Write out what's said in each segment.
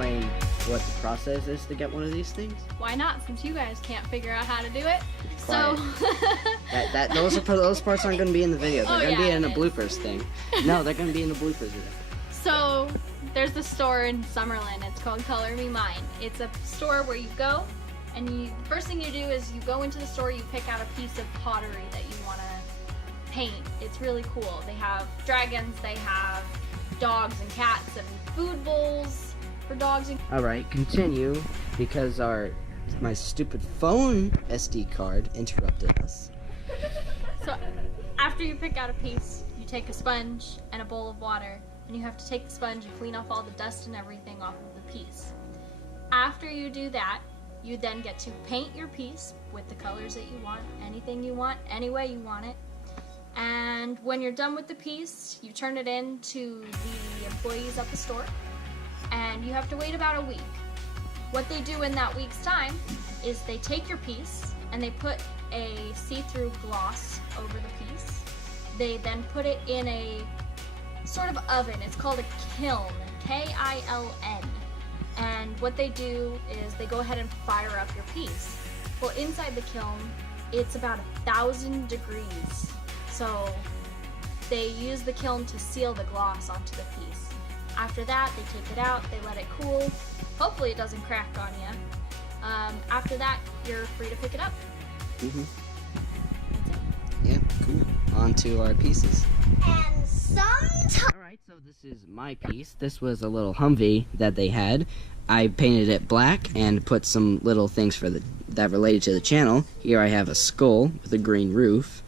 explain what the process is to get one of these things? Why not, since you guys can't figure out how to do it? Quiet. So those parts aren't going to be in the video. They're going to be in it a is. bloopers thing. No, they're going to be in the bloopers video. So there's the store in Summerlin. It's called Color Me Mine. It's a store where you go, and the first thing you do is you go into the store, you pick out a piece of pottery that you want to paint. It's really cool. They have dragons, they have dogs and cats and food bowls for dogs and... Alright, continue, because my stupid phone SD card interrupted us. So after you pick out a piece, you take a sponge and a bowl of water, and you have to take the sponge and clean off all the dust and everything off of the piece. After you do that, you then get to paint your piece with the colors that you want, anything you want, any way you want it. And when you're done with the piece, you turn it in to the employees at the store, and you have to wait about a week. What they do in that week's time is they take your piece and they put a see-through gloss over the piece. They then put it in a sort of oven. It's called a kiln, K-I-L-N. And what they do is they go ahead and fire up your piece. Well, inside the kiln, it's about 1,000 degrees. So they use the kiln to seal the gloss onto the piece. After that, they take it out, they let it cool. Hopefully it doesn't crack on you. After that, you're free to pick it up. Mm-hmm. That's it. Yeah, cool. On to our pieces. And sometimes... Alright, so this is my piece. This was a little Humvee that they had. I painted it black and put some little things that related to the channel. Here I have a skull with a green roof.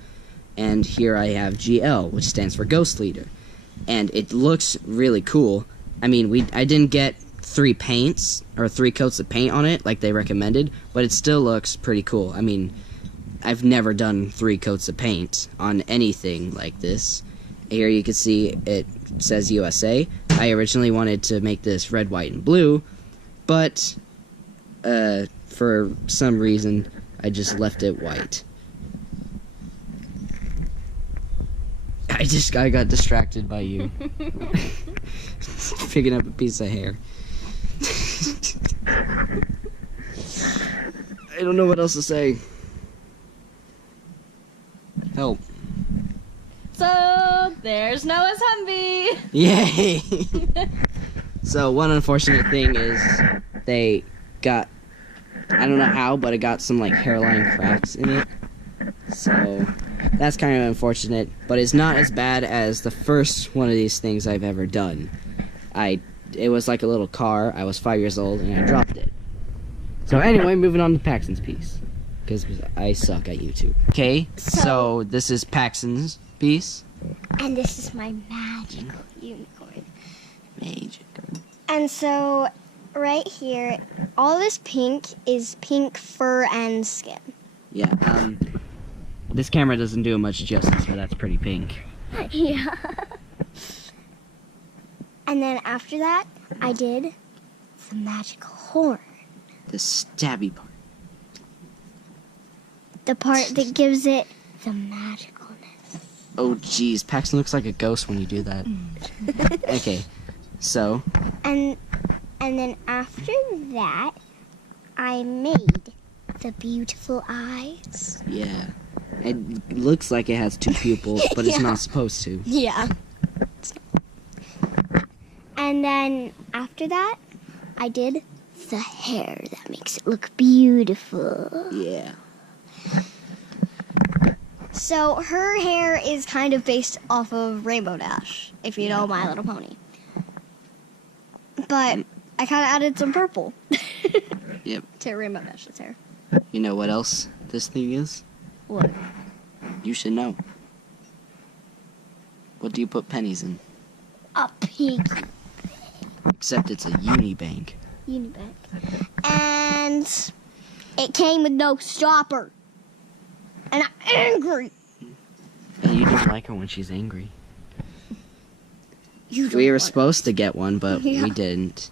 And here I have GL, which stands for Ghost Leader. And it looks really cool. I mean, I didn't get 3 paints, or 3 coats of paint on it, like they recommended, but it still looks pretty cool. I mean, I've never done 3 coats of paint on anything like this. Here you can see it says USA. I originally wanted to make this red, white, and blue, but for some reason, I just left it white. I got distracted by you. Picking up a piece of hair. I don't know what else to say. Help. So there's Noah's Humvee. Yay! So one unfortunate thing is they got, I don't know how, but it got some like hairline cracks in it. So that's kind of unfortunate, but it's not as bad as the first one of these things I've ever done. It was like a little car. I was 5 years old and I dropped it. So anyway, moving on to Paxton's piece, because I suck at YouTube. Okay, so this is Paxton's piece. And this is my magical unicorn. Magical. And so, right here, all this pink is pink fur and skin. Yeah, this camera doesn't do much justice, but that's pretty pink. Yeah. And then after that, I did the magical horn. The stabby part. The part that gives it the magicalness. Oh, jeez, Paxton looks like a ghost when you do that. Okay, so... And then after that, I made the beautiful eyes. Yeah. It looks like it has 2 pupils, but it's not supposed to. Yeah. And then after that, I did the hair that makes it look beautiful. Yeah. So her hair is kind of based off of Rainbow Dash, if you know My Little Pony. But I kind of added some purple. Yep. To Rainbow Dash's hair. You know what else this thing is? What? You should know. What do you put pennies in? A piggy Except it's a Unibank. bank. And it came with no stopper. And I'm angry. And you don't like her when she's angry. You don't We were want supposed to get one, but Yeah. we didn't.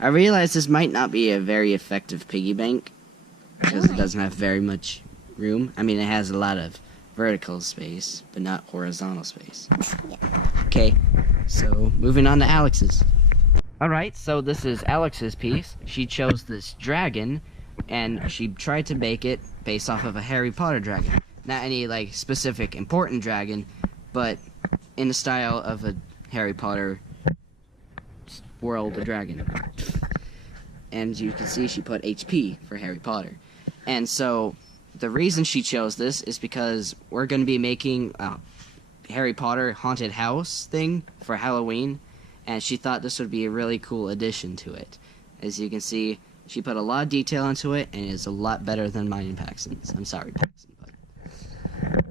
I realized this might not be a very effective piggy bank, because it Why? doesn't have very much room. I mean, it has a lot of vertical space, but not horizontal space. Yeah. Okay, so moving on to Alex's. Alright, so this is Alex's piece. She chose this dragon, and she tried to make it based off of a Harry Potter dragon. Not any, like, specific important dragon, but in the style of a Harry Potter world dragon. And you can see she put HP for Harry Potter. And so, the reason she chose this is because we're going to be making a Harry Potter haunted house thing for Halloween, and she thought this would be a really cool addition to it. As you can see, she put a lot of detail into it, and it's a lot better than mine and Paxton's. I'm sorry, Paxton, but...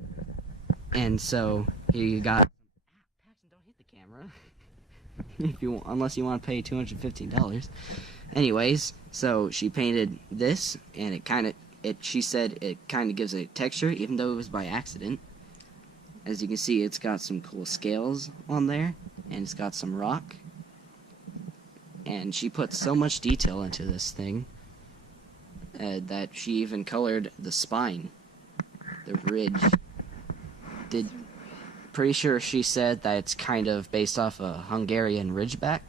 And so, here you got... Paxton, don't hit the camera. If you want, unless you want to pay $215. Anyways, so she painted this, and she said it kind of gives a texture, even though it was by accident. As you can see, it's got some cool scales on there, and it's got some rock. And she put so much detail into this thing that she even colored the spine, the ridge. Pretty sure she said that it's kind of based off a Hungarian ridgeback.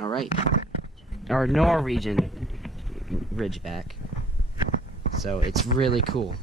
Alright. Or Norwegian ridgeback. So it's really cool.